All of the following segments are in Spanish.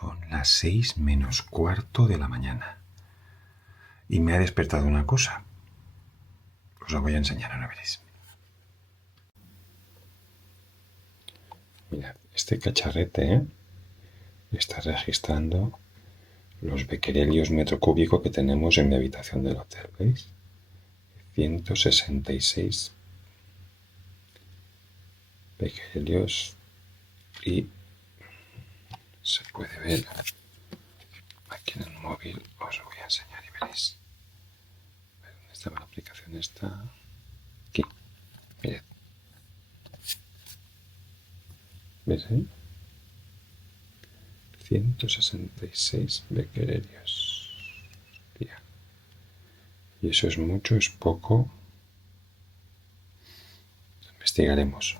Son las 6 menos cuarto de la mañana. Y me ha despertado una cosa. Os la voy a enseñar, ahora veréis. Mirad, este cacharrete está registrando los becquerelios metro cúbico que tenemos en mi habitación del hotel, ¿veis? 166 becquerelios y se puede ver aquí en el móvil. Os lo voy a enseñar y veréis. ¿Dónde estaba la aplicación? Está aquí. Mirad. ¿Ves ahí? 166 becquerelios. Hostia. ¿Y eso es mucho? ¿Es poco? Investigaremos.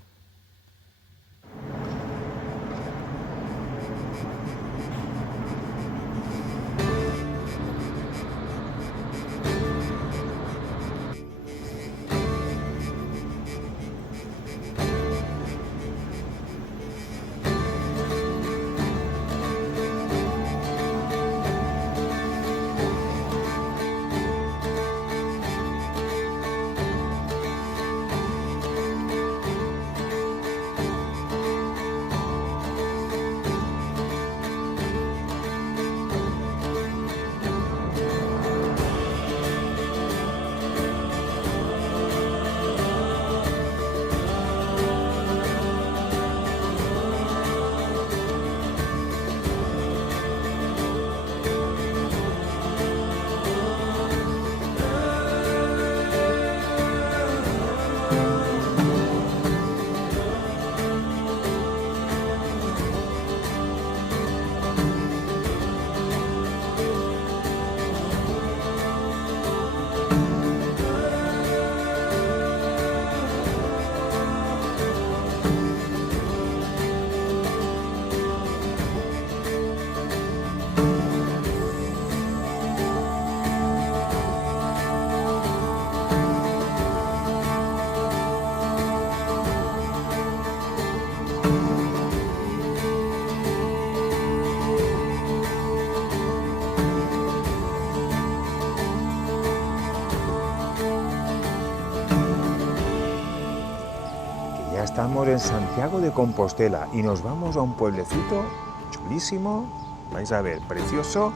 Ya estamos en Santiago de Compostela y nos vamos a un pueblecito chulísimo, vais a ver, precioso,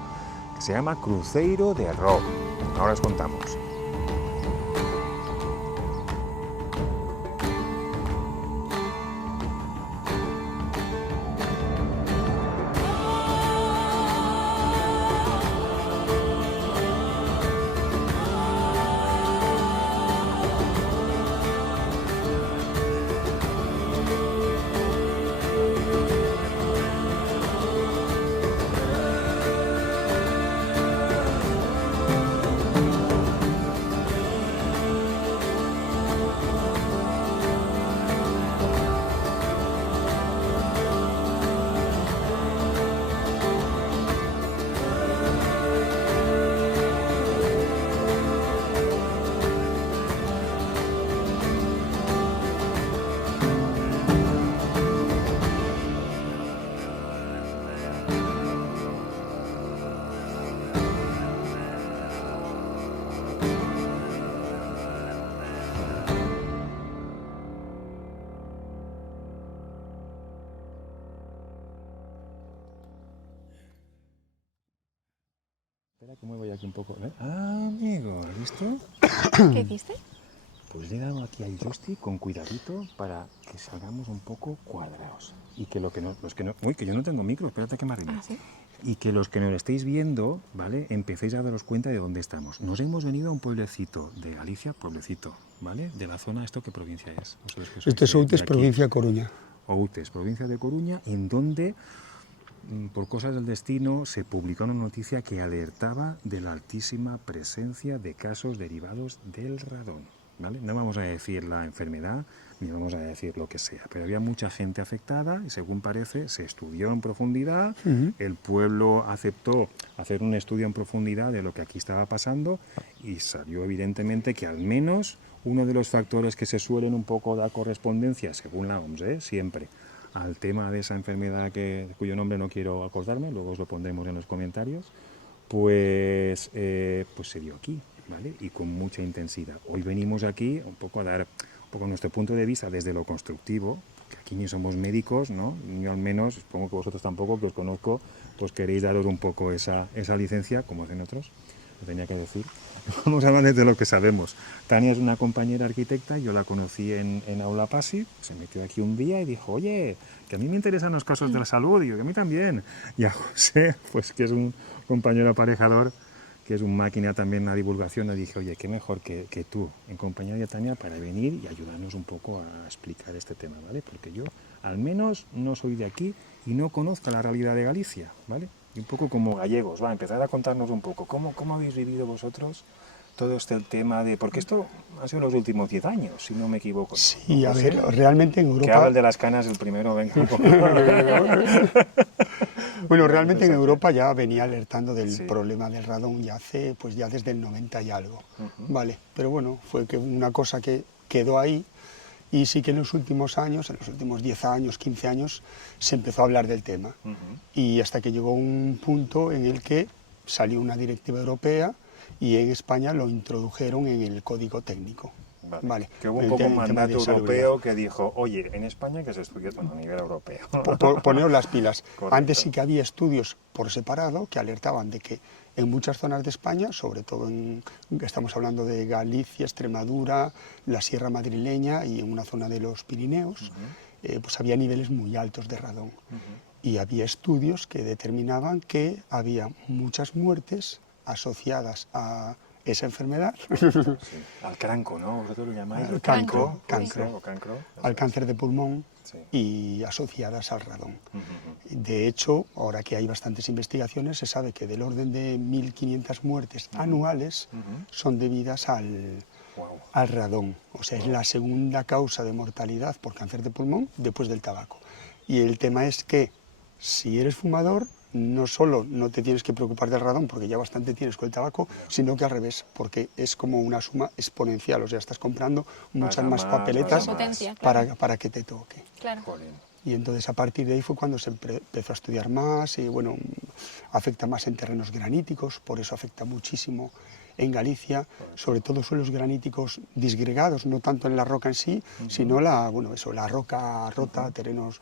que se llama Cruzeiro de Ro. Ahora os contamos. Espera que muevo ya aquí un poco. Ah, amigo, ¿has visto? ¿Qué hiciste? Pues le he dado aquí al joystick con cuidadito para que salgamos un poco cuadrados. Y que los que no... Uy, que yo no tengo micro, espérate que me arrime. Ah, ¿sí? Y que los que nos estéis viendo, ¿vale? Empecéis a daros cuenta de dónde estamos. Nos hemos venido a un pueblecito de Galicia, pueblecito, ¿vale? De la zona, ¿esto qué provincia es? Este es Outes, provincia de Coruña. Outes, provincia de Coruña, en donde, por cosas del destino, se publicó una noticia que alertaba de la altísima presencia de casos derivados del radón, ¿vale? No vamos a decir la enfermedad, ni vamos a decir lo que sea, pero había mucha gente afectada y, según parece, se estudió en profundidad. El pueblo aceptó hacer un estudio en profundidad de lo que aquí estaba pasando y salió evidentemente que al menos uno de los factores que se suelen un poco dar correspondencia, según la OMS, siempre, al tema de esa enfermedad cuyo nombre no quiero acordarme, luego os lo pondremos en los comentarios, pues se dio aquí, ¿vale? Y con mucha intensidad. Hoy venimos aquí un poco a dar un poco nuestro punto de vista desde lo constructivo, que aquí ni somos médicos, ¿no? Yo al menos, supongo que vosotros tampoco, que os conozco, pues queréis daros un poco esa licencia, como hacen otros, lo tenía que decir. Vamos a hablar desde lo que sabemos. Tania es una compañera arquitecta, yo la conocí en Aula Pasi, se metió aquí un día y dijo, oye, que a mí me interesan los casos de la salud, y yo, que a mí también. Y a José, pues que es un compañero aparejador, que es un máquina también en la divulgación, le dije, oye, qué mejor que tú, en compañía de Tania, para venir y ayudarnos un poco a explicar este tema, ¿vale? Porque yo, al menos, no soy de aquí y no conozco la realidad de Galicia, ¿vale? Y un poco como gallegos, empezad a contarnos un poco, ¿cómo habéis vivido vosotros todo este tema de...? Porque esto ha sido los últimos 10 años, si no me equivoco. Sí, ¿no? a ver, realmente en Europa... Que habla el de las canas el primero, venga un poco. Bueno, realmente en Europa ya venía alertando del problema del radón ya desde el 90 y algo, ¿vale? Pero bueno, fue que una cosa que quedó ahí, y sí que en los últimos años, en los últimos 10 años, 15 años, se empezó a hablar del tema. Y hasta que llegó un punto en el que salió una directiva europea y en España lo introdujeron en el código técnico. Vale. Que hubo un poco un mandato europeo que dijo, oye, en España que se estudie a nivel europeo. Poneos las pilas. Correcto. Antes sí que había estudios por separado que alertaban de que en muchas zonas de España, sobre todo estamos hablando de Galicia, Extremadura, la Sierra Madrileña y en una zona de los Pirineos, pues había niveles muy altos de radón. Y había estudios que determinaban que había muchas muertes asociadas a esa enfermedad. Sí. Al cranco, ¿no? Vosotros lo llamáis. Al cancro. Al cáncer de pulmón, sí. Y asociadas al radón. De hecho, ahora que hay bastantes investigaciones, se sabe que del orden de 1.500 muertes anuales son debidas al radón. O sea, es la segunda causa de mortalidad por cáncer de pulmón después del tabaco. Y el tema es que si eres fumador, no solo no te tienes que preocupar del radón, porque ya bastante tienes con el tabaco, sino que al revés, porque es como una suma exponencial, o sea, estás comprando muchas más papeletas para que te toque. Claro. Y entonces a partir de ahí fue cuando se empezó a estudiar más, y bueno, afecta más en terrenos graníticos, por eso afecta muchísimo en Galicia, sobre todo suelos graníticos disgregados, no tanto en la roca en sí, sino la roca rota, terrenos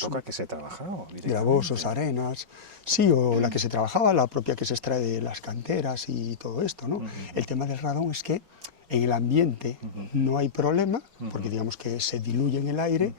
roca que se trabajaba gravosos, arenas, sí, o la que se trabajaba, la propia que se extrae de las canteras y todo esto, ¿no? El tema del radón es que en el ambiente no hay problema, porque digamos que se diluye en el aire,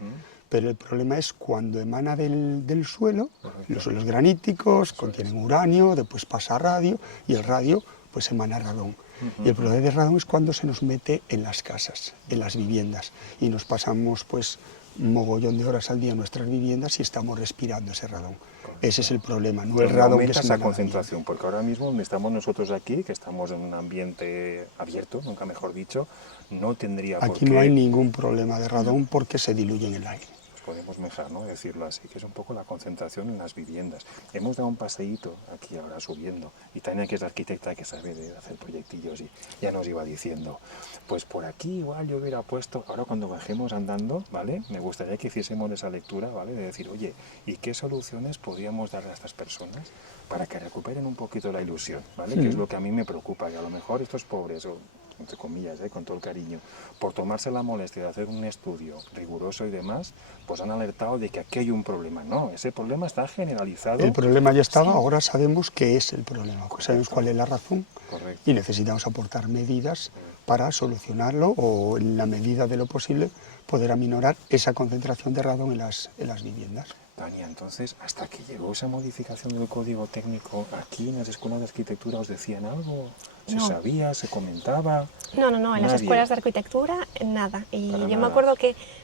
pero el problema es cuando emana del suelo, los suelos graníticos contienen uranio, después pasa a radio, y el radio pues emana radón. Y el problema del radón es cuando se nos mete en las casas, en las viviendas, y nos pasamos pues un mogollón de horas al día en nuestras viviendas y estamos respirando ese radón. Ese es el problema, no el radón que es esa concentración, porque ahora mismo donde estamos nosotros aquí, que estamos en un ambiente abierto, nunca mejor dicho, no tendría por qué... Aquí no hay ningún problema de radón porque se diluye en el aire. Podemos mejar, ¿no? Decirlo así, que es un poco la concentración en las viviendas. Hemos dado un paseíto aquí ahora subiendo, y Tania, que es la arquitecta que sabe de hacer proyectillos, y ya nos iba diciendo, pues por aquí igual yo hubiera puesto, ahora cuando bajemos andando, ¿vale? Me gustaría que hiciésemos esa lectura, ¿vale? De decir, oye, ¿y qué soluciones podríamos darle a estas personas para que recuperen un poquito la ilusión, ¿vale? Que es lo que a mí me preocupa, que a lo mejor estos pobres, o entre comillas, con todo el cariño, por tomarse la molestia de hacer un estudio riguroso y demás, pues han alertado de que aquí hay un problema. No, ese problema está generalizado. El problema ya estaba, ahora sabemos qué es el problema, sabemos cuál es la razón. Correcto. Y necesitamos aportar medidas para solucionarlo o, en la medida de lo posible, poder aminorar esa concentración de radón en las viviendas. Tania, entonces, hasta que llegó esa modificación del código técnico, aquí en las escuelas de arquitectura os decían algo, ¿se sabía, se comentaba? No, en las escuelas de arquitectura nada. Y yo me acuerdo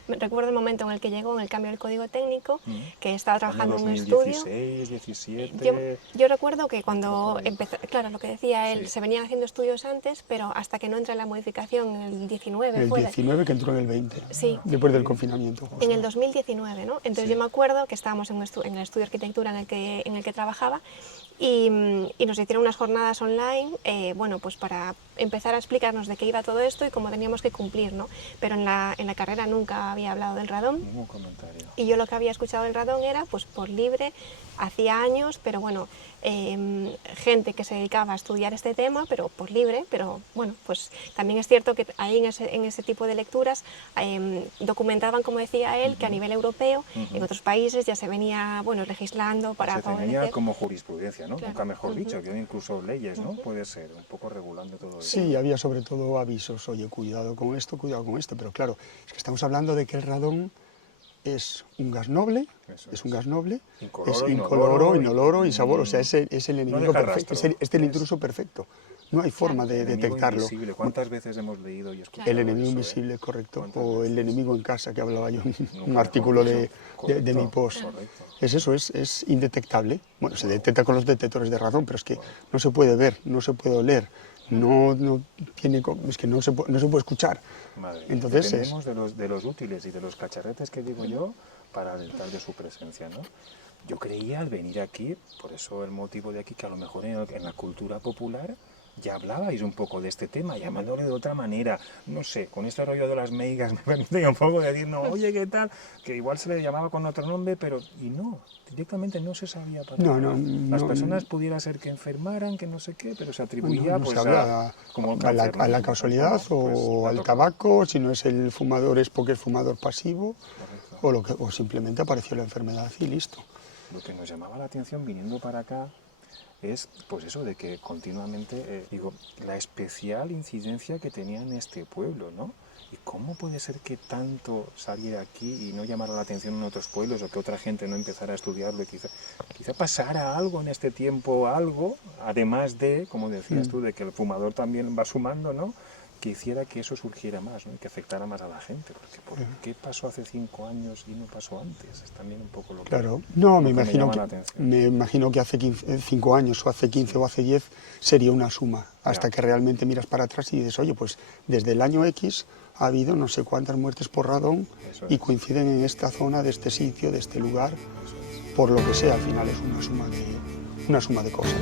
recuerdo el momento en el que llegó el cambio del código técnico, que estaba trabajando en un estudio. 2016, 17... Yo recuerdo que cuando empezó, claro, lo que decía él, se venían haciendo estudios antes, pero hasta que no entra la modificación en el 19 el 19 que entró en el 20, después del confinamiento. Justo. En el 2019, ¿no? Entonces yo me acuerdo que estábamos en el estudio de arquitectura en el que trabajaba, y nos hicieron unas jornadas online, bueno, pues para empezar a explicarnos de qué iba todo esto y cómo teníamos que cumplir, ¿no? Pero en la carrera nunca había hablado del radón. Ningún comentario. Y yo lo que había escuchado del radón era pues por libre, hacía años, pero bueno, gente que se dedicaba a estudiar este tema, pero por libre, pero bueno, pues también es cierto que ahí en ese tipo de lecturas documentaban, como decía él, que a nivel europeo, en otros países ya se venía, bueno, legislando para se tenía favorecer. como jurisprudencia, ¿no? Claro. Nunca mejor dicho, que incluso leyes, ¿no? Puede ser, un poco regulando todo eso. Sí, había sobre todo avisos, oye, cuidado con esto, pero claro, es que estamos hablando de que el radón es un gas noble, Eso es un gas noble, Incoloro, es incoloro, inoloro, inoloro y sabor, o sea, es el enemigo deja perfecto, rastro. es el intruso perfecto. No hay forma de Enemigo detectarlo. invisible. ¿Cuántas veces hemos leído y escuchado El enemigo eso, invisible, correcto, ¿Cuántas o el veces? enemigo en casa, que hablaba yo en Nunca un mejor artículo dicho. de Correcto, mi post. correcto. Es eso, es indetectable. Bueno, se detecta con los detectores de radón, pero es que no se puede ver, no se puede oler, no tiene, es que no se puede escuchar. Madre mía, Entonces dependemos de los útiles y de los cacharretes que digo yo para alertar de su presencia, ¿no? Yo creía al venir aquí, por eso el motivo de aquí, que a lo mejor en la cultura popular ya hablabais un poco de este tema, llamándole de otra manera, no sé, con este rollo de las meigas me permitía un poco decir, no, oye, ¿qué tal? Que igual se le llamaba con otro nombre, pero, y no, directamente no se sabía para No, nada. Las no, personas pudiera ser que enfermaran, que no sé qué, pero se atribuía no pues se habla como a cáncer, ¿no? la casualidad Bueno, o pues, al dato tabaco, si no es el fumador es porque es fumador pasivo, correcto. o simplemente apareció la enfermedad y listo. Lo que nos llamaba la atención viniendo para acá es pues eso de que continuamente, digo, la especial incidencia que tenía en este pueblo, ¿no? ¿Y cómo puede ser que tanto saliera aquí y no llamara la atención en otros pueblos o que otra gente no empezara a estudiarlo? Y quizá pasara algo en este tiempo, algo, además de, como decías tú, de que el fumador también va sumando, ¿no? Que hiciera que eso surgiera más, ¿no? Y que afectara más a la gente. Porque ¿por qué pasó hace 5 años y no pasó antes? Es también un poco lo que, Claro, no, lo que me llama la atención. me imagino que hace 5 años o hace 15 o hace 10 sería una suma, hasta Ya. que realmente miras para atrás y dices, oye, pues desde el año X ha habido no sé cuántas muertes por radón Eso y es. coinciden en esta zona, de este sitio, de este lugar, por lo que sea, al final es una suma de cosas.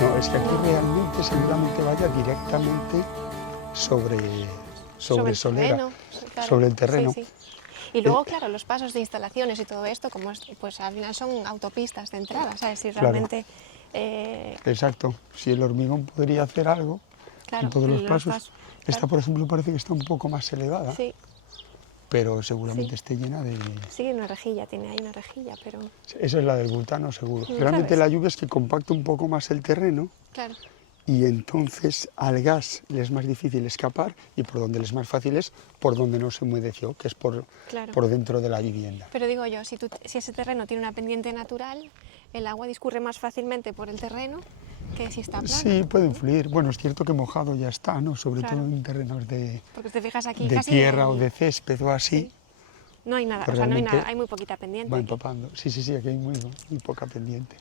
No, es que aquí realmente seguramente vaya directamente sobre el Solera, terreno, claro. sobre el terreno. Sí, sí. Y luego, claro, los pasos de instalaciones y todo esto, como pues al final son autopistas de entrada, ¿sabes? Si Claro. realmente... Exacto, si el hormigón podría hacer algo Claro, en todos los los pasos, pasos, esta claro. por ejemplo parece que está un poco más elevada, Sí, pero seguramente Sí. esté llena de... sí, una rejilla, tiene ahí una rejilla, pero... Esa es la del Vultano seguro. ¿Sabes? Realmente la lluvia es que compacta un poco más el terreno Claro, y entonces al gas le es más difícil escapar y por donde le es más fácil es por donde no se humedeció, que es por claro. dentro de la vivienda. Pero digo yo, si ese terreno tiene una pendiente natural, el agua discurre más fácilmente por el terreno que si está plano. Sí, puede influir. Bueno, es cierto que mojado ya está, ¿no? Sobre Claro. todo en terrenos de Porque te fijas aquí de casi... tierra o de césped o así. Sí. No hay nada, Pero o sea, no hay realmente nada, hay muy poquita pendiente. va aquí. empapando. Sí, aquí hay muy poca pendiente.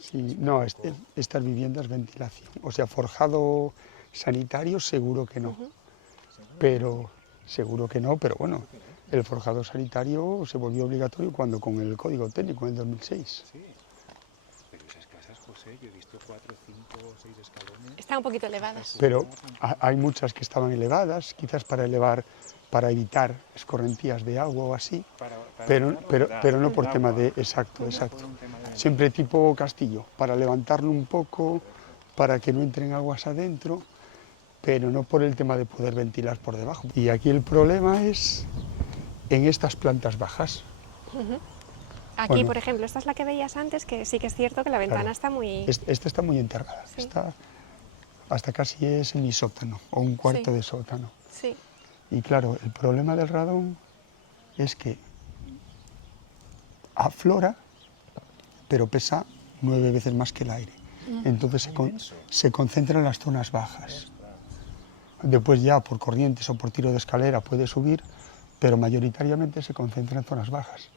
Sí, no, estas viviendas ventilación. O sea, forjado sanitario seguro que no. Pero seguro que no, pero bueno, el forjado sanitario se volvió obligatorio cuando con el Código Técnico en el 2006. Sí, pero esas casas, José, sé, yo he visto 4, 5 o 6 escalones. Están un poquito elevadas. Pero hay muchas que estaban elevadas, quizás para evitar escorrentías de agua o así, pero no por tema de... Exacto. Siempre tipo castillo, para levantarlo un poco, para que no entren aguas adentro, pero no por el tema de poder ventilar por debajo. Y aquí el problema es en estas plantas bajas. Aquí, Bueno. por ejemplo, esta es la que veías antes, que sí que es cierto que la ventana Claro. está muy... Esta está muy enterrada, Sí. hasta casi es semisótano o un cuarto Sí. de sótano. Sí, Y claro, el problema del radón es que aflora, pero pesa 9 veces más que el aire. Entonces se concentra en las zonas bajas. Después ya por corrientes o por tiro de escalera puede subir, pero mayoritariamente se concentra en zonas bajas.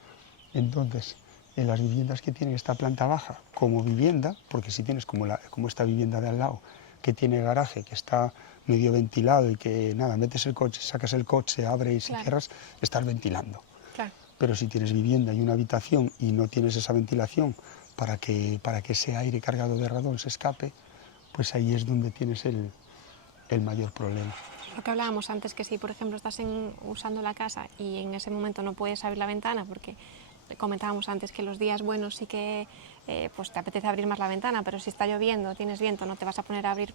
Entonces, en las viviendas que tienen esta planta baja como vivienda, porque si tienes como esta vivienda de al lado, que tiene garaje, que está medio ventilado y que nada, metes el coche, sacas el coche, abres y Claro. cierras, estás ventilando. claro. Pero si tienes vivienda y una habitación y no tienes esa ventilación para que ese aire cargado de radón se escape, pues ahí es donde tienes el mayor problema. Lo que hablábamos antes, que si por ejemplo estás usando la casa y en ese momento no puedes abrir la ventana, porque comentábamos antes que los días buenos sí que pues te apetece abrir más la ventana, pero si está lloviendo, tienes viento, no te vas a poner a abrir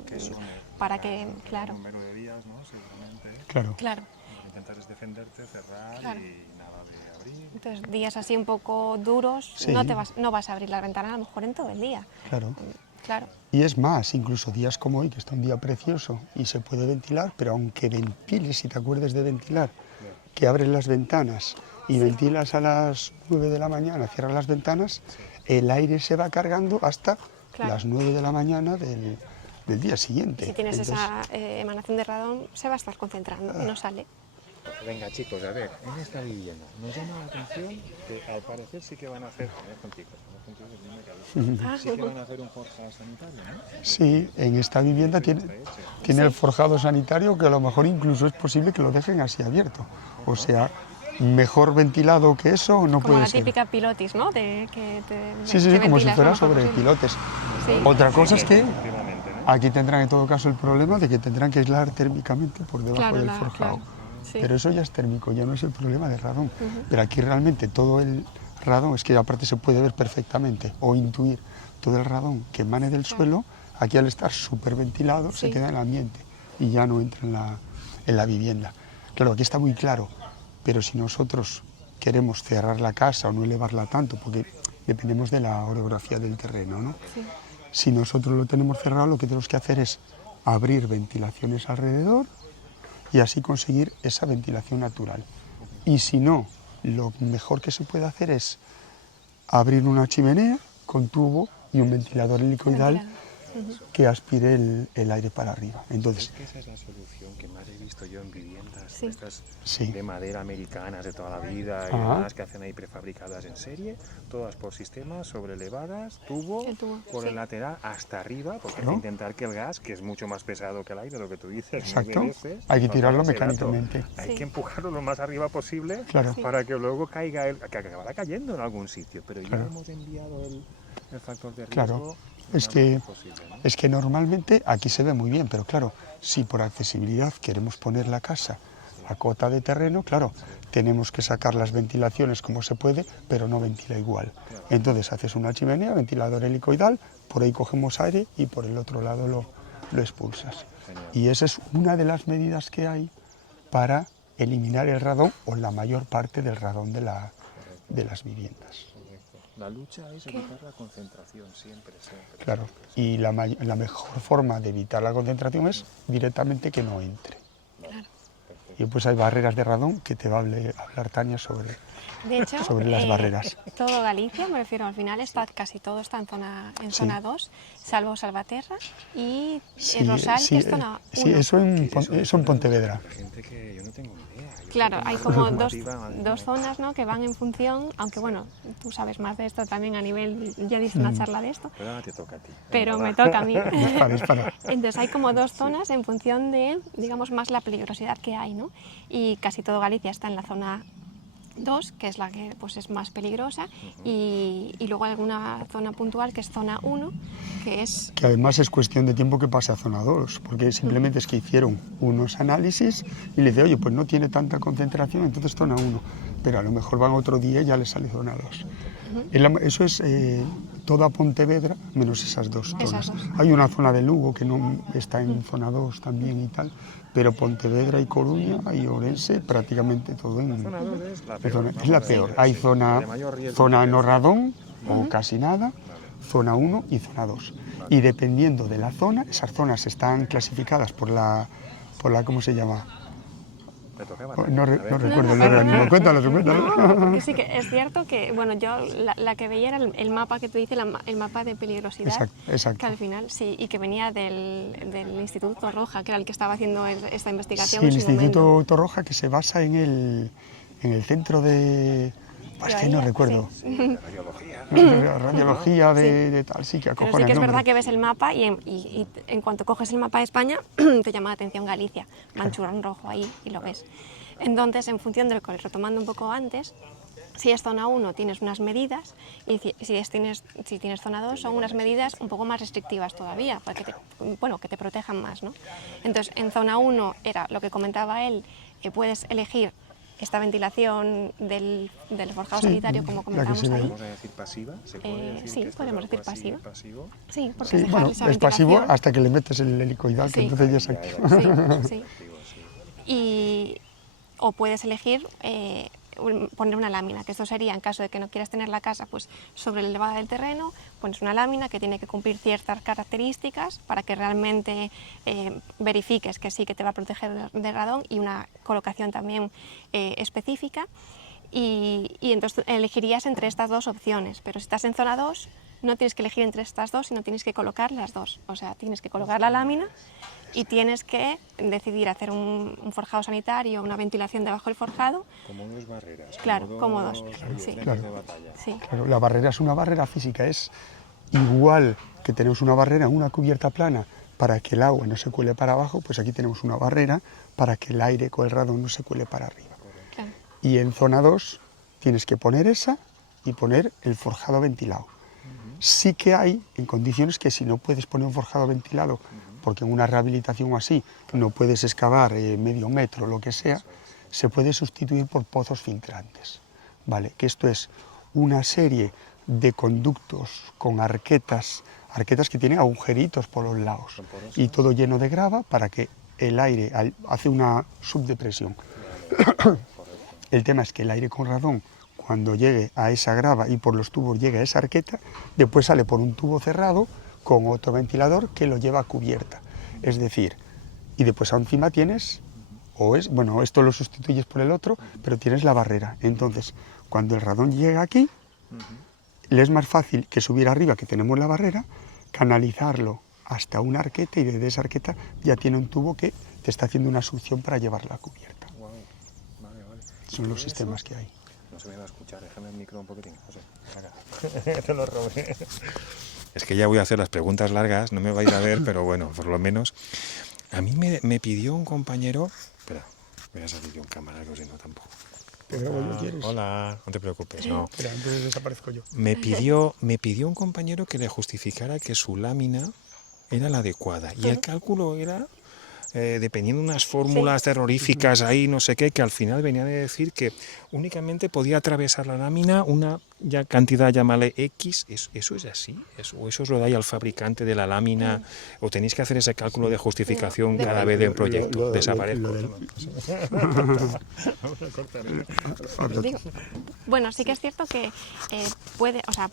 para que... Claro, número de días, ¿no? Seguramente. Claro. claro. Lo que intentas es defenderte, cerrar Claro. y nada de abrir. Entonces, días así un poco duros, Sí. no vas a abrir la ventana a lo mejor en todo el día. Claro. Claro, Y es más, incluso días como hoy, que está un día precioso y se puede ventilar, pero aunque ventiles, si te acuerdes de ventilar, que abres las ventanas y ventilas a las 9 de la mañana, cierras las ventanas, el aire se va cargando hasta Claro. las 9 de la mañana del día siguiente. si tienes Entonces, esa emanación de radón, se va a estar concentrando y no sale. Venga, chicos, a ver, en esta vivienda nos llama la atención que al parecer sí que van a hacer, sí que van a hacer un forjado sanitario, ¿no? Sí, en esta vivienda tiene el forjado sanitario, que a lo mejor incluso es posible que lo dejen así abierto. O sea, mejor ventilado que eso no Como puede la ser. típica pilotis, ¿no? Sí, que como si ventilas fuera lo mejor sobre posible. pilotes. Sí. Otra cosa es que Efectivamente, ¿no? aquí tendrán en todo caso el problema de que tendrán que aislar térmicamente por debajo Claro, del forjado. claro. Sí. Pero eso ya es térmico, ya no es el problema del radón. Pero aquí realmente todo el radón, es que aparte se puede ver perfectamente o intuir todo el radón que emane del suelo, aquí al estar súper ventilado se Sí. queda en el ambiente y ya no entra en la vivienda. Claro, aquí está muy claro, pero si nosotros queremos cerrar la casa o no elevarla tanto, porque dependemos de la orografía del terreno, ¿no? Sí. Si nosotros lo tenemos cerrado, lo que tenemos que hacer es abrir ventilaciones alrededor y así conseguir esa ventilación natural. Y si no, lo mejor que se puede hacer es abrir una chimenea con tubo y un ventilador helicoidal que aspire el aire para arriba. Entonces, Que esa es la solución que más he visto yo en viviendas Sí. estas Sí. de madera americanas de toda la vida y Ajá. demás que hacen ahí prefabricadas en serie, todas por sistemas sobreelevadas, tubo, El tubo, por sí. el lateral hasta arriba, porque hay Claro. que intentar que el gas, que es mucho más pesado que el aire, lo que tú dices, Exacto. mil veces, Hay que no tirarlo ese dato. mecánicamente. Hay Sí. que empujarlo lo más arriba posible Claro. Sí. para que luego caiga que acabará cayendo en algún sitio, pero Claro. ya hemos enviado el factor de riesgo. Claro. lo Es más que, lejos posible, ¿no? es que normalmente aquí se ve muy bien, pero claro, si por accesibilidad queremos poner la casa a cota de terreno, claro, tenemos que sacar las ventilaciones como se puede, pero no ventila igual. Entonces haces una chimenea, ventilador helicoidal, por ahí cogemos aire y por el otro lado lo expulsas. Genial. Y esa es una de las medidas que hay para eliminar el radón o la mayor parte del radón de las viviendas. Correcto. La lucha es evitar la concentración, siempre, siempre. Claro, y la mejor forma de evitar la concentración es directamente que no entre. Y pues hay barreras de radón que te va a hablar Tania sobre De hecho, sobre las barreras. Todo Galicia, me refiero, al final casi todo está en zona 2, salvo Salvaterra y Sí, Rosal, sí, que es zona 1. sí, eso en Pontevedra. La gente que yo no tengo ni idea. Yo Claro, sé que hay la como normativa, madre mía. dos zonas, ¿no?, que van en función, aunque bueno, tú sabes más de esto también a nivel, ya diste una charla de esto, Pero ahora te toca a ti. pero Venga, me va. toca a mí. Dispara. Entonces hay como dos zonas en función de, digamos, más la peligrosidad que hay, ¿no? Y casi todo Galicia está en la zona 2, que es la que pues, es más peligrosa, y luego alguna zona puntual que es zona 1, que es... Que además es cuestión de tiempo que pase a zona 2, porque simplemente es que hicieron unos análisis y le dice, oye, pues no tiene tanta concentración, entonces zona 1, pero a lo mejor van otro día y ya les sale zona 2. Eso es toda Pontevedra, menos esas dos zonas. Esas dos. Hay una zona de Lugo que no está en zona 2 también y tal, pero Pontevedra y Coruña y Ourense prácticamente todo en Zona 2 es la en peor. zona- ¿no? es la peor. Hay zona, de mayor riesgo zona de no infección. radón o casi nada, zona 1 y zona 2. Y dependiendo de la zona, esas zonas están clasificadas por la ¿cómo se llama? Te tocaba. No recuerdo el pasa organismo. nada. Cuéntalo. No, porque sí que es cierto que, bueno, yo la que veía era el mapa que tú dices, el mapa de peligrosidad, Exacto. que al final sí, y que venía del Instituto Roja, que era el que estaba haciendo esta Sí, investigación el en su momento. Instituto Torroja, que se basa en el centro de... Pues que no Teoría, recuerdo. sí. Radiología de tal, sí, que Pero acojona sí que el es verdad nombre. que ves el mapa y en cuanto coges el mapa de España te llama la atención Galicia, manchurón rojo ahí y lo ves. Entonces, en función de lo que retomando un poco antes, si es zona 1 tienes unas medidas y si tienes zona 2 son unas medidas un poco más restrictivas todavía, para que te protejan más, ¿no? Entonces, en zona 1 era lo que comentaba él, que puedes elegir esta ventilación del forjado Sí, sanitario, como la que comentábamos se ve. ahí. ¿Vamos a decir pasiva? ¿Se puede decir Sí, que esto podemos es decir algo así pasivo. pasivo? Sí, porque Sí, es dejar bueno, esa es pasivo ventilación. hasta que le metes el helicoidal, que Sí. entonces ya es activo. Sí. O puedes elegir poner una lámina, que esto sería en caso de que no quieras tener la casa pues sobre la elevada del terreno, pones una lámina que tiene que cumplir ciertas características para que realmente verifiques que sí que te va a proteger del radón, y una colocación también específica, y entonces elegirías entre estas dos opciones, pero si estás en zona 2 no tienes que elegir entre estas dos, sino tienes que colocar las dos, o sea, tienes que colocar la lámina y tienes que decidir hacer un forjado sanitario, una ventilación debajo del forjado. Como dos barreras. Claro, como dos, sí. frentes de batalla. Sí, Claro, la barrera es una barrera física, es igual que tenemos una barrera en una cubierta plana para que el agua no se cuele para abajo, pues aquí tenemos una barrera para que el aire con el radón no se cuele para arriba. claro. Y en zona 2 tienes que poner esa y poner el forjado ventilado. Sí que hay en condiciones que si no puedes poner un forjado ventilado, porque en una rehabilitación o así no puedes excavar medio metro o lo que sea, se puede sustituir por pozos filtrantes, ¿vale? Que esto es una serie de conductos con arquetas que tienen agujeritos por los lados y todo lleno de grava para que el aire hace una subdepresión. El tema es que el aire con radón, cuando llegue a esa grava y por los tubos llegue a esa arqueta, después sale por un tubo cerrado con otro ventilador que lo lleva a cubierta. Es decir, y después encima tienes, esto lo sustituyes por el otro, pero tienes la barrera. Entonces, cuando el radón llega aquí, le es más fácil que subir arriba, que tenemos la barrera, canalizarlo hasta una arqueta, y desde esa arqueta ya tiene un tubo que te está haciendo una succión para llevarla a cubierta. Guau. Vale. Son los sistemas que hay. No se me va a escuchar, déjame el micro un poquitín, José. Te lo robé. Es que ya voy a hacer las preguntas largas, no me vais a ver, pero bueno, por lo menos. A mí me pidió un compañero... Espera, voy a salir yo en cámara, que si no tampoco. ¿Te grabo yo, quieres? Hola, no te preocupes, no. Espera, entonces desaparezco yo. Me pidió un compañero que le justificara que su lámina era la adecuada. Y el cálculo era, dependiendo de unas fórmulas terroríficas ahí, no sé qué, que al final venía de decir que únicamente podía atravesar la lámina una cantidad, llámale X. ¿Eso es así? ¿O eso os lo dais al fabricante de la lámina? ¿O tenéis que hacer ese cálculo de justificación cada vez de un proyecto? Desaparezco. Bueno, sí que es cierto que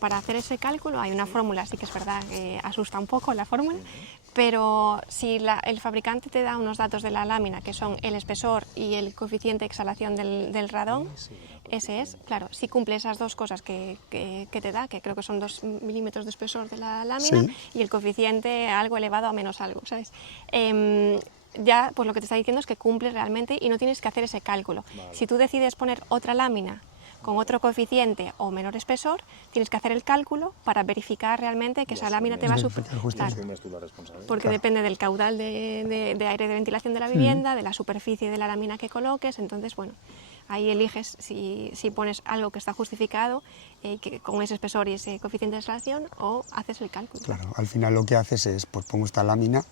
para hacer ese cálculo hay una fórmula, sí que es verdad, asusta un poco la fórmula, pero si el fabricante te da unos datos de la lámina, que son el espesor y el coeficiente de exhalación del radón, ese es, claro, si cumple esas dos cosas que te da, que creo que son 2 milímetros de espesor de la lámina, Sí. y el coeficiente algo elevado a menos algo, ¿sabes? Ya pues lo que te está diciendo es que cumple realmente y no tienes que hacer ese cálculo. Si tú decides poner otra lámina con otro coficiente o menor espesor, tienes que hacer el cálculo para verificar realmente que esa lámina te va a Verificar justo. porque depende del caudal de aire de ventilación de la vivienda, de la superficie de la lámina que coloques, entonces bueno, ahí eliges si pones algo que está justificado, que con ese espesor y ese coeficiente de extracción, o haces el cálculo. Claro, al final lo que haces es, pues pongo esta lámina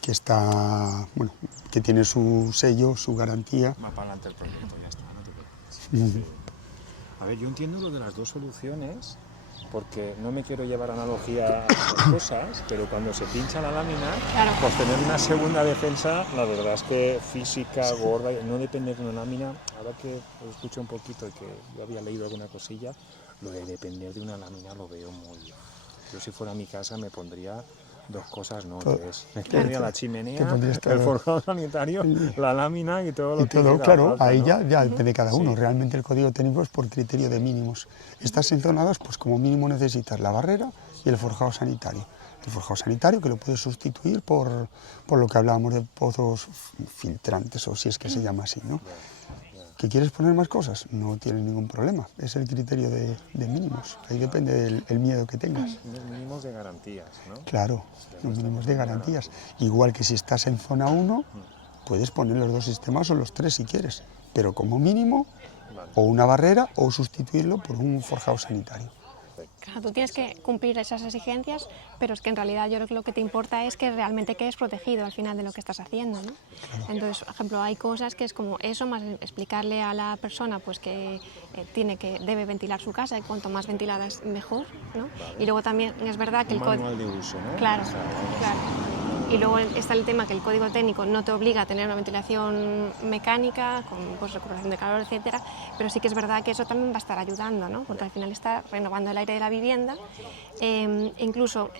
que está, bueno, que tiene su sello, su garantía. Va para adelante el proyecto, ya está, no te preocupes. A ver, yo entiendo lo de las dos soluciones, porque no me quiero llevar analogía a las cosas, pero cuando se pincha la lámina, Claro. pues tener una segunda defensa, la verdad es que física, gorda, no depender de una lámina. Ahora que lo escucho un poquito y que yo había leído alguna cosilla, lo de depender de una lámina lo veo muy... Yo si fuera mi casa me pondría dos cosas, ¿no? Todo. Que es, me pondría la chimenea, Te pondrías todo. el forjado sanitario, la lámina y todo lo Y que todo, hiciera claro, falta, ahí ¿no? ya depende de cada uno. Sí. Realmente el código técnico es por criterio de mínimos. Estas enzonadas, pues como mínimo necesitas la barrera y el forjado sanitario. El forjado sanitario que lo puedes sustituir por lo que hablábamos de pozos filtrantes, o si es que se llama así, ¿no? ¿Que quieres poner más cosas? No tienes ningún problema. Es el criterio de mínimos. Ahí depende del miedo que tengas. Mínimos de garantías, ¿no? Claro, los mínimos de garantías. Igual que si estás en zona 1, puedes poner los dos sistemas o los tres si quieres, pero como mínimo o una barrera o sustituirlo por un forjado sanitario. Claro, tú tienes que cumplir esas exigencias, pero es que en realidad yo creo que lo que te importa es que realmente quedes protegido al final de lo que estás haciendo, ¿no? Entonces, por ejemplo, hay cosas que es como eso, más explicarle a la persona pues que debe ventilar su casa, y cuanto más ventilada es mejor, ¿no? Y luego también es verdad que Un el código... manual de uso, ¿no? Claro, O sea, algo así. claro. Y luego está el tema que el código técnico no te obliga a tener una ventilación mecánica, con pues, recuperación de calor, etcétera, pero sí que es verdad que eso también va a estar ayudando, ¿no? Porque al final está renovando el aire de la vivienda. Incluso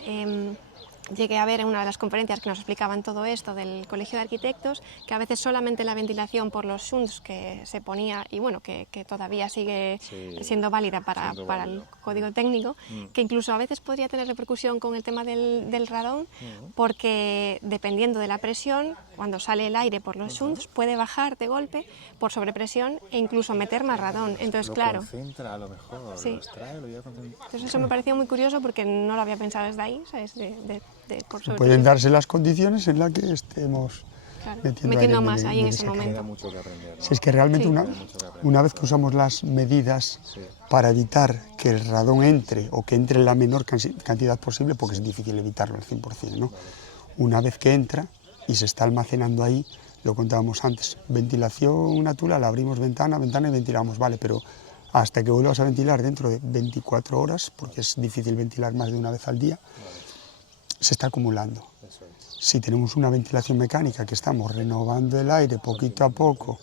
llegué a ver en una de las conferencias que nos explicaban todo esto del Colegio de Arquitectos, que a veces solamente la ventilación por los shunts que se ponía, y bueno, que todavía sigue siendo válida para el código técnico, que incluso a veces podría tener repercusión con el tema del radón, porque dependiendo de la presión, cuando sale el aire por los shunts, puede bajar de golpe por sobrepresión e incluso meter más radón. Entonces, Lo claro, concentra a lo mejor, Sí. lo extrae, lo lleva concentrado. entonces eso me pareció muy curioso porque no lo había pensado desde ahí, ¿sabes? Por sobrepresión. Pueden darse las condiciones en las que estemos Claro, metiendo metiendo aire más ahí en ese ese momento. Queda mucho que aprender, ¿no? Si es que realmente Sí. una vez que usamos las medidas para evitar que el radón entre o que entre en la menor cantidad posible, porque es difícil evitarlo al 100%, ¿no? Una vez que entra y se está almacenando ahí, lo contábamos antes, ventilación natural, abrimos ventana y ventilamos, vale, pero hasta que vuelvas a ventilar dentro de 24 horas, porque es difícil ventilar más de una vez al día, se está acumulando. Eso es. Si tenemos una ventilación mecánica que estamos renovando el aire poquito a poco,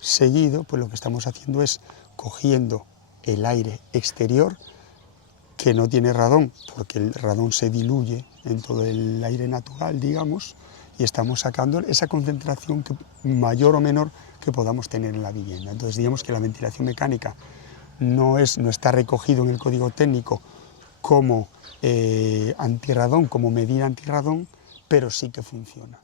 seguido, pues lo que estamos haciendo es cogiendo el aire exterior que no tiene radón, porque el radón se diluye en todo el aire natural, digamos, y estamos sacando esa concentración mayor o menor que podamos tener en la vivienda. Entonces, digamos que la ventilación mecánica no está recogido en el código técnico como antirradón, como medida antirradón, pero sí que funciona.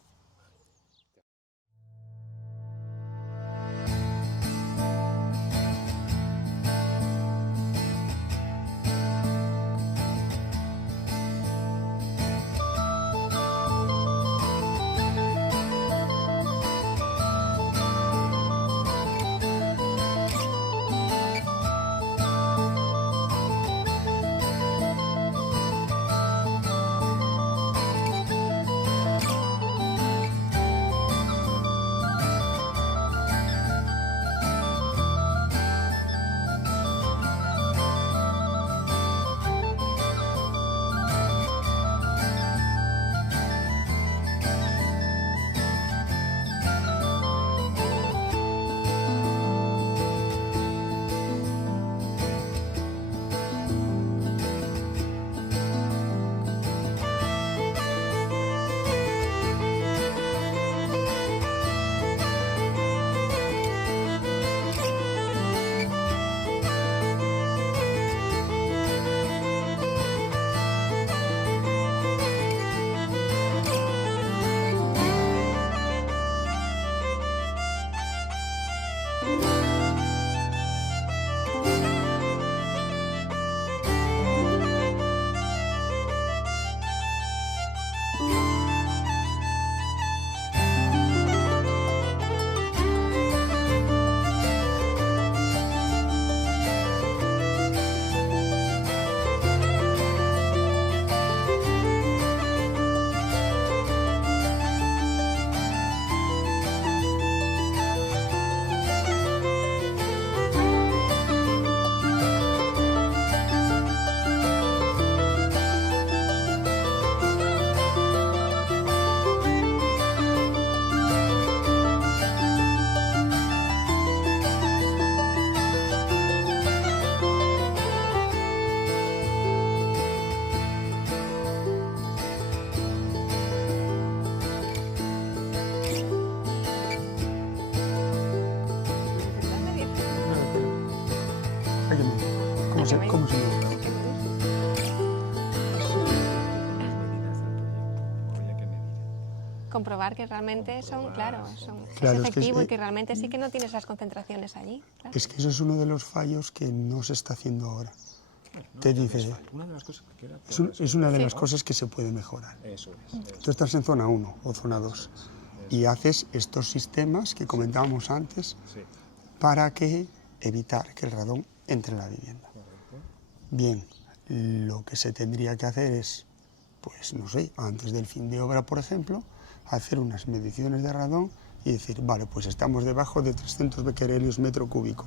que medir. ¿Cómo se mide? Hay que medir. Comprobar que realmente son, claro, Claro, es es que efectivo y que realmente sí que no tienes esas concentraciones allí. Claro. Es que eso es uno de los fallos que no se está haciendo ahora. Te dice, Una de las cosas que era es una de las cosas que se puede mejorar. Eso es. Tú estás en zona 1 o zona 2 y haces estos sistemas que comentábamos antes Sí. para que evitar que el radón entre en la vivienda. Bien, lo que se tendría que hacer es, pues no sé, antes del fin de obra, por ejemplo, hacer unas mediciones de radón y decir, vale, pues estamos debajo de 300 becquerelios metro cúbico.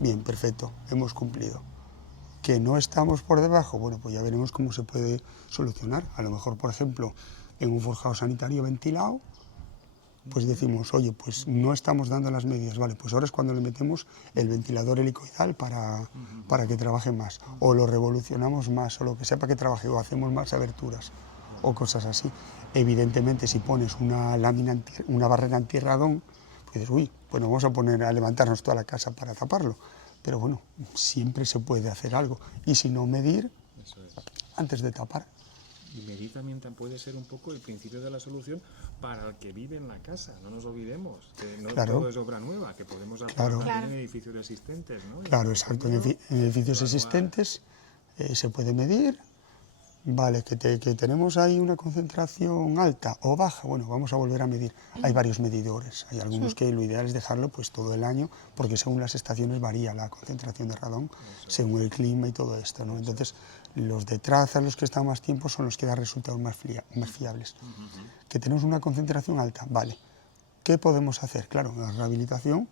Bien, perfecto, hemos cumplido. Que no estamos por debajo, bueno, pues ya veremos cómo se puede solucionar. A lo mejor, por ejemplo, en un forjado sanitario ventilado, pues decimos, oye, pues no estamos dando las medidas, vale, pues ahora es cuando le metemos el ventilador helicoidal para que trabaje más, o lo revolucionamos más, o lo que sea para que trabaje, o hacemos más aberturas, o cosas así. Evidentemente, si pones una lámina, una barrera antirradón, pues dices, uy, pues nos vamos a poner a levantarnos toda la casa para taparlo. Pero bueno, siempre se puede hacer algo. Y si no, medir Eso es. antes de tapar. Y medir también puede ser un poco el principio de la solución para el que vive en la casa. No nos olvidemos que no Claro. todo es obra nueva, que podemos hacer Claro. también Claro. en edificios existentes, ¿no? Y Claro, exacto. En edificios evaluar. existentes se puede medir. Vale, que tenemos ahí una concentración alta o baja, bueno, vamos a volver a medir. Hay varios medidores, hay algunos que lo ideal es dejarlo pues todo el año, porque según las estaciones varía la concentración de radón, según el clima y todo esto, ¿no? Entonces, los de traza, los que están más tiempo, son los que dan resultados más fiables. Que tenemos una concentración alta, vale. ¿Qué podemos hacer? Claro, la rehabilitación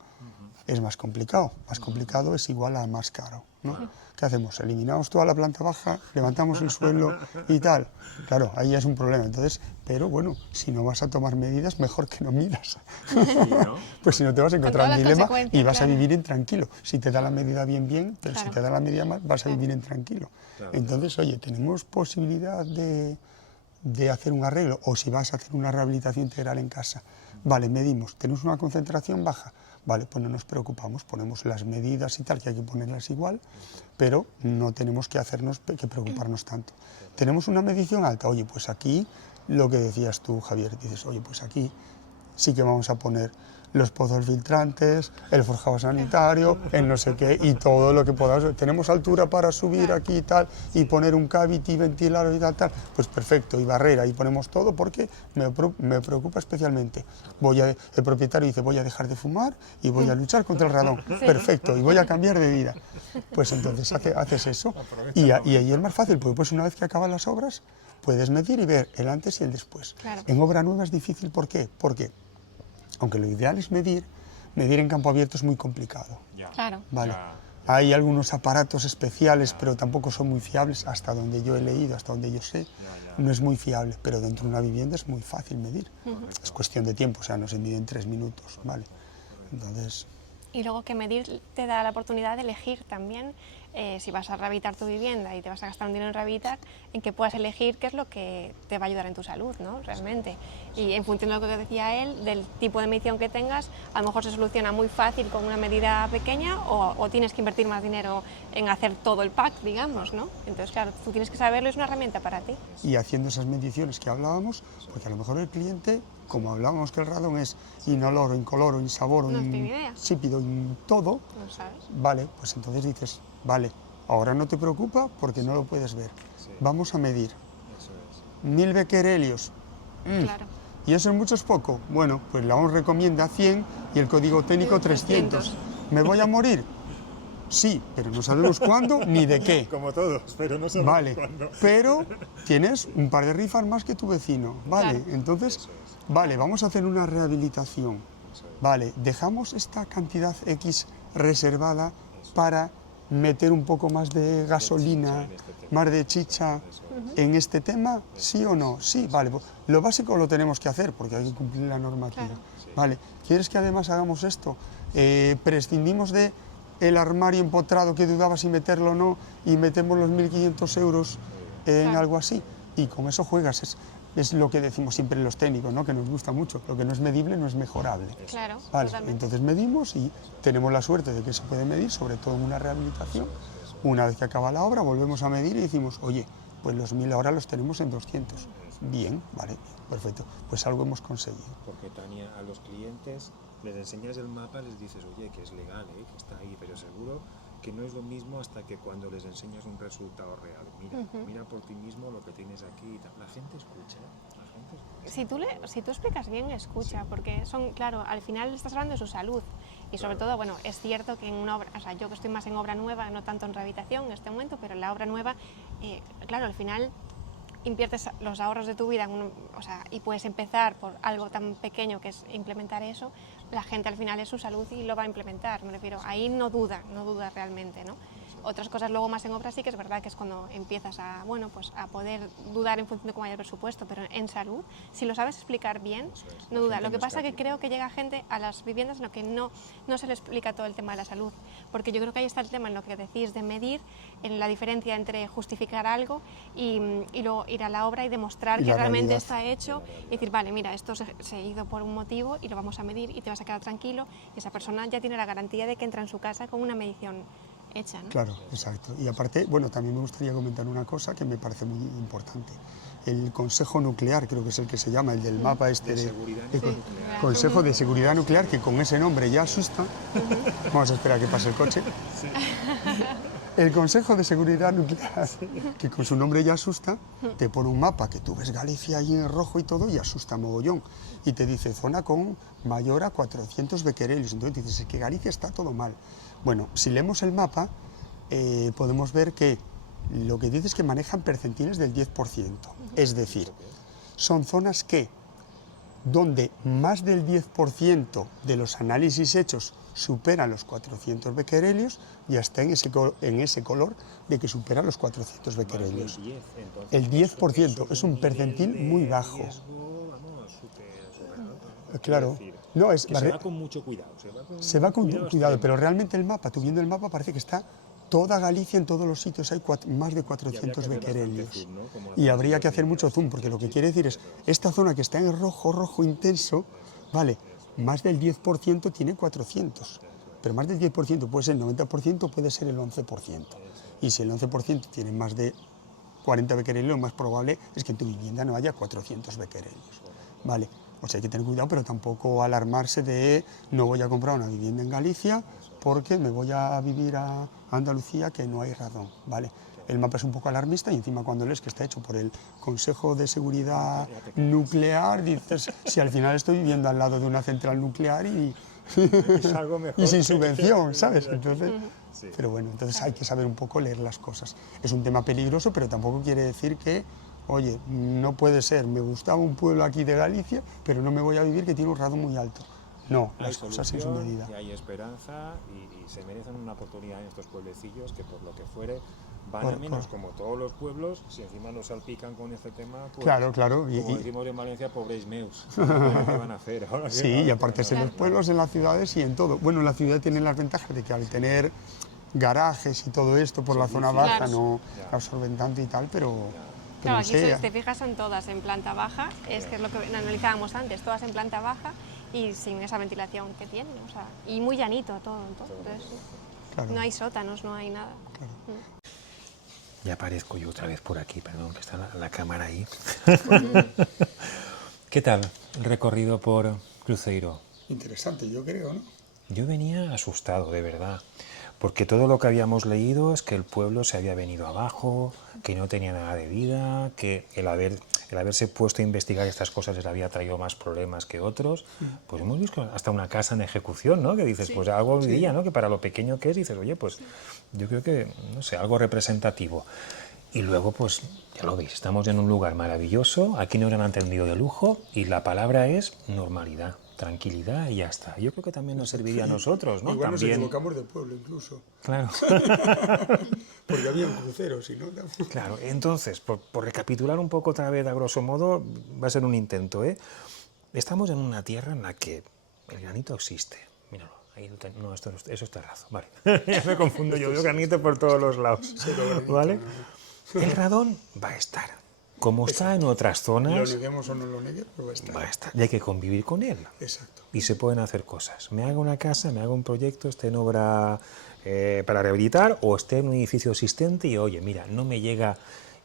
es más complicado. Más complicado es igual a más caro, ¿no? ¿Qué hacemos? Eliminamos toda la planta baja, levantamos el suelo y tal. Claro, ahí ya es un problema. Entonces, pero bueno, si no vas a tomar medidas, mejor que no midas. Sí, ¿no? Pues si no te vas a encontrar todas un las dilema y consecuencias, vas a claro. vivir intranquilo. Si te da la medida bien, bien, pero si Claro. te da la medida mal, vas a vivir intranquilo. Claro, Entonces, oye, tenemos posibilidad de hacer un arreglo, o si vas a hacer una rehabilitación integral en casa. Vale, medimos, tenemos una concentración baja. Vale, pues no nos preocupamos, ponemos las medidas y tal, que hay que ponerlas igual, pero no tenemos que preocuparnos tanto. Tenemos una medición alta, oye, pues aquí, lo que decías tú, Javier, dices, oye, pues aquí sí que vamos a poner los pozos filtrantes, el forjado sanitario, el no sé qué, y todo lo que podamos. Tenemos altura para subir aquí y tal, y poner un cavity, ventilador y tal, pues perfecto, y barrera, y ponemos todo porque me preocupa especialmente. El propietario dice, voy a dejar de fumar y voy a luchar contra el radón. Perfecto, y voy a cambiar de vida. Pues entonces haces eso, y ahí es más fácil, porque pues una vez que acaban las obras, puedes medir y ver el antes y el después. Claro. En obra nueva es difícil, ¿por qué? Porque aunque lo ideal es medir en campo abierto es muy complicado. Claro. ¿Vale? Hay algunos aparatos especiales, pero tampoco son muy fiables, hasta donde yo he leído, hasta donde yo sé, no es muy fiable, pero dentro de una vivienda es muy fácil medir. Es cuestión de tiempo, o sea, no se mide en 3 minutos, ¿vale? Entonces, Y luego que medir te da la oportunidad de elegir también, si vas a rehabilitar tu vivienda y te vas a gastar un dinero en rehabilitar, en que puedas elegir qué es lo que te va a ayudar en tu salud, ¿no? Realmente. Y en función de lo que decía él, del tipo de medición que tengas, a lo mejor se soluciona muy fácil con una medida pequeña o tienes que invertir más dinero en hacer todo el pack, digamos, ¿no? Entonces, claro, tú tienes que saberlo, es una herramienta para ti. y haciendo esas mediciones que hablábamos, porque a lo mejor el cliente, como hablábamos que el radón es inoloro, incoloro, insaboro, No tiene idea. insípido, en todo, ¿No sabes? vale, pues entonces dices, vale, ahora no te preocupa porque no lo puedes ver. Vamos a medir. Eso es. 1000 becquerelios. Claro. ¿Y eso en mucho es poco? Bueno, pues la OMS recomienda 100 y el código técnico 300. ¿Me voy a morir? Sí, pero no sabemos cuándo ni de qué. Como todos, pero no sabemos Vale, cuándo. pero tienes un par de rifas más que tu vecino. Vale, Claro. entonces, vale, vamos a hacer una rehabilitación. Vale, dejamos esta cantidad X reservada para meter un poco más de gasolina, más de chicha en este tema, ¿sí o no? Sí, vale, pues lo básico lo tenemos que hacer porque hay que cumplir la normativa. Claro. Vale, ¿quieres que además hagamos esto? Prescindimos de el armario empotrado que dudaba si meterlo o no y metemos los 1.500 euros en Claro. algo así y con eso juegas. Es lo que decimos siempre los técnicos, ¿no? Que nos gusta mucho. Lo que no es medible no es mejorable. Claro, Vale, totalmente. entonces medimos y tenemos la suerte de que se puede medir, sobre todo en una rehabilitación, Una vez que acaba la obra, volvemos a medir y decimos, oye, pues los 1000 ahora los tenemos en 200. Bien, vale, perfecto, pues algo hemos conseguido. Porque, Tania, a los clientes les enseñas el mapa, les dices, oye, que es legal, que está ahí, pero seguro que no es lo mismo hasta que cuando les enseñas un resultado real. Mira, mira por ti mismo lo que tienes aquí y tal. La gente escucha, la gente escucha. Si tú explicas bien, escucha, porque claro, al final estás hablando de su salud. Y sobre todo, bueno, es cierto que en una obra, o sea, yo que estoy más en obra nueva, no tanto en rehabilitación en este momento, pero en la obra nueva, claro, al final inviertes los ahorros de tu vida y puedes empezar por algo tan pequeño que es implementar eso, la gente al final es su salud y lo va a implementar, me refiero, ahí no duda realmente, ¿no? Otras cosas luego más en obra sí que es verdad que es cuando empiezas a poder dudar en función de cómo haya el presupuesto, pero en salud, si lo sabes explicar bien, no duda. Lo que pasa es que creo que llega gente a las viviendas en lo que no se le explica todo el tema de la salud, porque yo creo que ahí está el tema en lo que decís de medir, en la diferencia entre justificar algo y luego ir a la obra y demostrar Y que la realmente realidad. está hecho y decir, vale, mira, esto se ha ido por un motivo y lo vamos a medir y te vas a quedar tranquilo y esa persona ya tiene la garantía de que entra en su casa con una medición hecha, ¿no? Claro, exacto. Y aparte, bueno, también me gustaría comentar una cosa que me parece muy importante. El Consejo Nuclear, creo que es el que se llama, el del mapa este de Consejo de Seguridad Nuclear, que con ese nombre ya asusta. Vamos a esperar a que pase el coche. El Consejo de Seguridad Nuclear, que con su nombre ya asusta, te pone un mapa que tú ves Galicia ahí en rojo y todo y asusta mogollón. Y te dice zona con mayor a 400 becquerelios. Entonces dices, es que Galicia está todo mal. Bueno, si leemos el mapa, podemos ver que lo que dice es que manejan percentiles del 10%. Es decir, son zonas donde más del 10% de los análisis hechos superan los 400 becquerelios y está en ese color de que supera los 400 becquerelios. El 10% es un percentil muy bajo. Claro, no es... Se va con mucho cuidado. Se va con cuidado, pero realmente el mapa, tú viendo el mapa parece que está toda Galicia, en todos los sitios hay más de 400 becquerelios. Y habría que hacer mucho zoom, porque lo que quiere decir es, esta zona que está en rojo intenso, vale, más del 10% tiene 400, pero más del 10% puede ser el 90%, puede ser el 11%. Y si el 11% tiene más de 40 becquerelios, lo más probable es que en tu vivienda no haya 400 becquerelios, vale. O sea, hay que tener cuidado, pero tampoco alarmarse de no voy a comprar una vivienda en Galicia porque me voy a vivir a Andalucía, que no hay radón, ¿vale? El mapa es un poco alarmista y encima cuando lees que está hecho por el Consejo de Seguridad Nuclear, dices, si al final estoy viviendo al lado de una central nuclear y sin subvención, ¿sabes? Entonces, pero bueno, entonces hay que saber un poco leer las cosas. Es un tema peligroso, pero tampoco quiere decir que oye, no puede ser, me gustaba un pueblo aquí de Galicia, pero no me voy a vivir que tiene un radón muy alto. No, las cosas en su medida. Y hay esperanza y se merecen una oportunidad en estos pueblecillos que por lo que fuere van a menos, como todos los pueblos, si encima nos salpican con este tema, pues, claro. Como decimos en Valencia, pobres meus, ¿qué van a hacer ahora? Sí, y aparte es en los pueblos, en las ciudades y en todo. Bueno, en la ciudad tienen las ventajas de que al tener garajes y todo esto por la zona baja no absorben tanto y tal, pero... Claro, aquí si te fijas son todas en planta baja, es que es lo que analizábamos antes, todas en planta baja y sin esa ventilación que tienen, o sea, y muy llanito todo. Entonces, no hay sótanos, no hay nada. Claro. Ya aparezco yo otra vez por aquí, perdón, que está la cámara ahí. ¿Qué tal el recorrido por Cruzeiro? Interesante, yo creo, ¿no? Yo venía asustado, de verdad, porque todo lo que habíamos leído es que el pueblo se había venido abajo, que no tenía nada de vida, que el haberse puesto a investigar estas cosas les había traído más problemas que otros. Pues hemos visto hasta una casa en ejecución, ¿no? Que dices, pues algo hoy día, ¿no? Que para lo pequeño que es, dices, oye, pues yo creo que, no sé, algo representativo. Y luego, pues, ya lo veis, estamos en un lugar maravilloso, aquí nos han atendido de lujo y la palabra es normalidad. Tranquilidad y ya está. Yo creo que también nos serviría a nosotros, ¿no? Igual también... nos equivocamos de pueblo incluso. Claro. Porque había un crucero, si no... Claro, entonces, por recapitular un poco otra vez, a grosso modo, va a ser un intento, ¿eh? Estamos en una tierra en la que el granito existe. Míralo, ahí no, eso es terrazo, vale. Ya me confundo yo, veo granito por todos los lados, ¿vale? El radón va a estar. Como está en otras zonas... Lo neguemos o no lo neguemos, pero va a estar. Va a estar. Y hay que convivir con él. Exacto. Y se pueden hacer cosas. Me hago una casa, me hago un proyecto, esté en obra para rehabilitar, o esté en un edificio existente y, oye, mira, no me llega,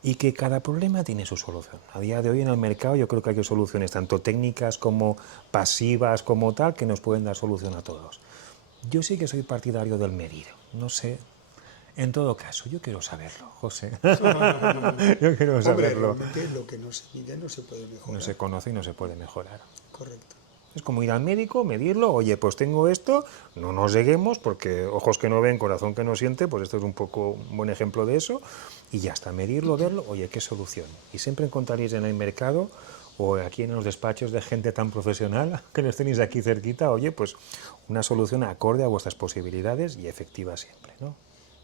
y que cada problema tiene su solución. A día de hoy en el mercado yo creo que hay soluciones tanto técnicas como pasivas como tal que nos pueden dar solución a todos. Yo sí que soy partidario del medir, no sé. En todo caso, yo quiero saberlo, José. Yo quiero Hombre, saberlo. realmente lo que no se mide no se puede mejorar. No se conoce y no se puede mejorar. Correcto. Es como ir al médico, medirlo, oye, pues tengo esto, no nos lleguemos, porque ojos que no ven, corazón que no siente, pues esto es un poco un buen ejemplo de eso, y ya está, medirlo, verlo, oye, qué solución. Y siempre encontraréis en el mercado, o aquí en los despachos de gente tan profesional, que los tenéis aquí cerquita, oye, pues una solución acorde a vuestras posibilidades y efectiva siempre, ¿no?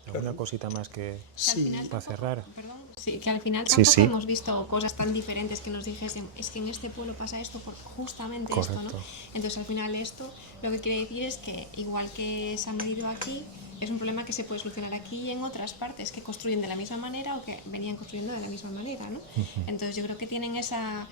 ¿Alguna cosita más que Sí. para cerrar? Perdón, sí, que al final Sí, tampoco sí. hemos visto cosas tan diferentes que nos dijesen, es que en este pueblo pasa esto por justamente esto, ¿no? Correcto. Entonces al final esto lo que quiere decir es que igual que se ha medido aquí, es un problema que se puede solucionar aquí y en otras partes que construyen de la misma manera o que venían construyendo de la misma manera, ¿no? Entonces yo creo que tienen esa,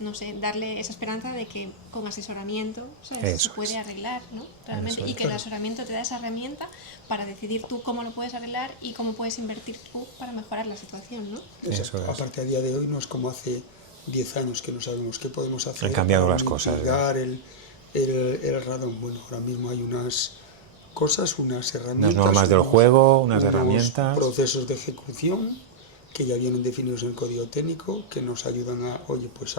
no sé, darle esa esperanza de que con asesoramiento, ¿sabes? Eso se puede es. arreglar, ¿no? Realmente, Eso y es. que el asesoramiento te da esa herramienta para decidir tú cómo lo puedes arreglar y cómo puedes invertir tú para mejorar la situación, ¿no? Exacto. Eso es. Aparte, a día de hoy no es como hace 10 años que no sabemos qué podemos hacer. Han cambiado para las cosas, mitigar el radón. Bueno, ahora mismo hay unas cosas, unas herramientas, Unas normas del juego, unas herramientas. procesos de ejecución que ya vienen definidos en el código técnico que nos ayudan a, oye, pues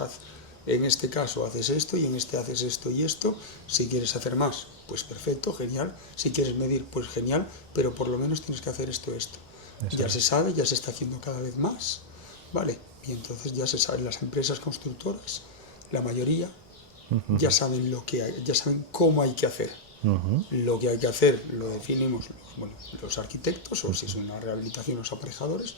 en este caso haces esto y en este haces esto y esto. Si quieres hacer más, pues perfecto, genial. Si quieres medir, pues genial, pero por lo menos tienes que hacer esto. Ya se sabe, ya se está haciendo cada vez más, ¿vale? Y entonces ya se sabe, las empresas constructoras, la mayoría, ya saben ya saben cómo hay que hacer. Lo que hay que hacer lo definimos los arquitectos, o si es una rehabilitación, los aparejadores,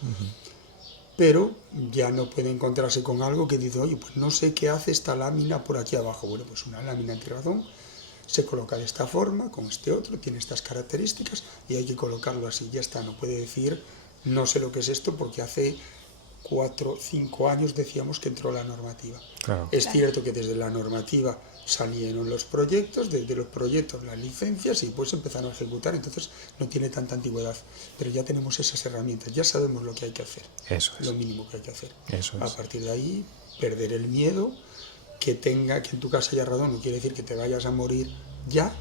pero ya no puede encontrarse con algo que dice, oye, pues no sé qué hace esta lámina por aquí abajo. Bueno, pues una lámina antirradón se coloca de esta forma, con este otro, tiene estas características y hay que colocarlo así, ya está. No puede decir, no sé lo que es esto porque hace 4 o 5 años decíamos que entró la normativa. Claro. Es cierto que desde la normativa salieron los proyectos, desde los proyectos las licencias y pues empezaron a ejecutar, entonces no tiene tanta antigüedad, pero ya tenemos esas herramientas, ya sabemos lo que hay que hacer, Eso es. lo mínimo que hay que hacer. Eso A es. partir de ahí, perder el miedo, que en tu casa haya radón no quiere decir que te vayas a morir ya,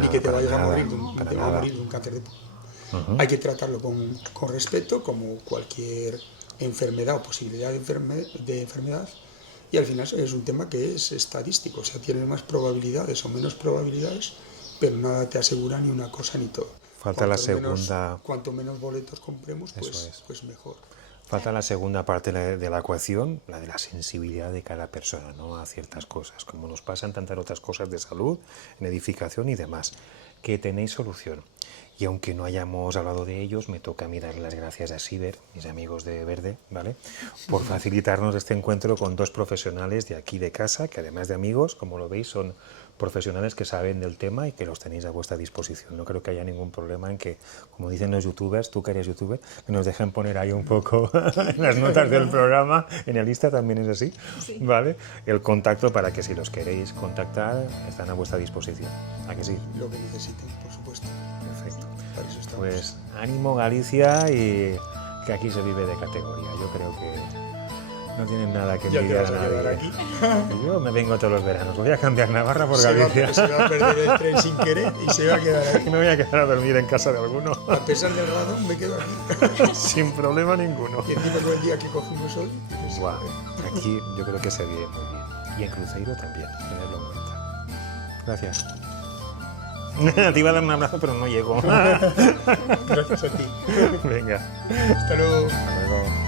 ni que te para vayas a nada, morir para te vas a nada. morir de un cáncer de pulmón. Hay que tratarlo con respeto, como cualquier enfermedad o posibilidad de enfermedad, y al final es un tema que es estadístico, o sea, tienes más probabilidades o menos probabilidades, pero nada te asegura ni una cosa ni todo. Falta la segunda. Cuanto menos boletos compremos, Eso pues, es. pues mejor. Falta la segunda parte de la ecuación, la de la sensibilidad de cada persona, ¿no? A ciertas cosas, como nos pasan tantas otras cosas de salud, en edificación y demás, que tenéis solución. Y aunque no hayamos hablado de ellos, me toca a mí dar las gracias a Siber, mis amigos de Verde, ¿vale? Por facilitarnos este encuentro con dos profesionales de aquí de casa, que además de amigos, como lo veis, son profesionales que saben del tema y que los tenéis a vuestra disposición. No creo que haya ningún problema en que, como dicen los youtubers, tú que eres youtuber, que nos dejen poner ahí un poco en las notas del programa, en el Insta también es así, Sí. ¿vale? El contacto para que si los queréis contactar, están a vuestra disposición. ¿A que sí? Lo que necesiten, por supuesto. Perfecto. Para eso estamos. Pues ánimo Galicia y que aquí se vive de categoría. Yo creo que no tienen nada que Ya te envidiar vas a a quedar nadie. aquí. Yo me vengo todos los veranos. Voy a cambiar Navarra por Se Galicia. va a perder el tren sin querer y se va a quedar aquí. Me voy a quedar a dormir en casa de alguno. A pesar del radón, me quedo aquí. Sin problema ninguno. Y encima con el día que cogimos hoy, pues, Guau, aquí yo creo que se vive muy bien. Y en Cruzeiro también, tenerlo en cuenta. Gracias. Te iba a dar un abrazo, pero no llego. gracias a ti. Venga, Hasta luego. hasta luego.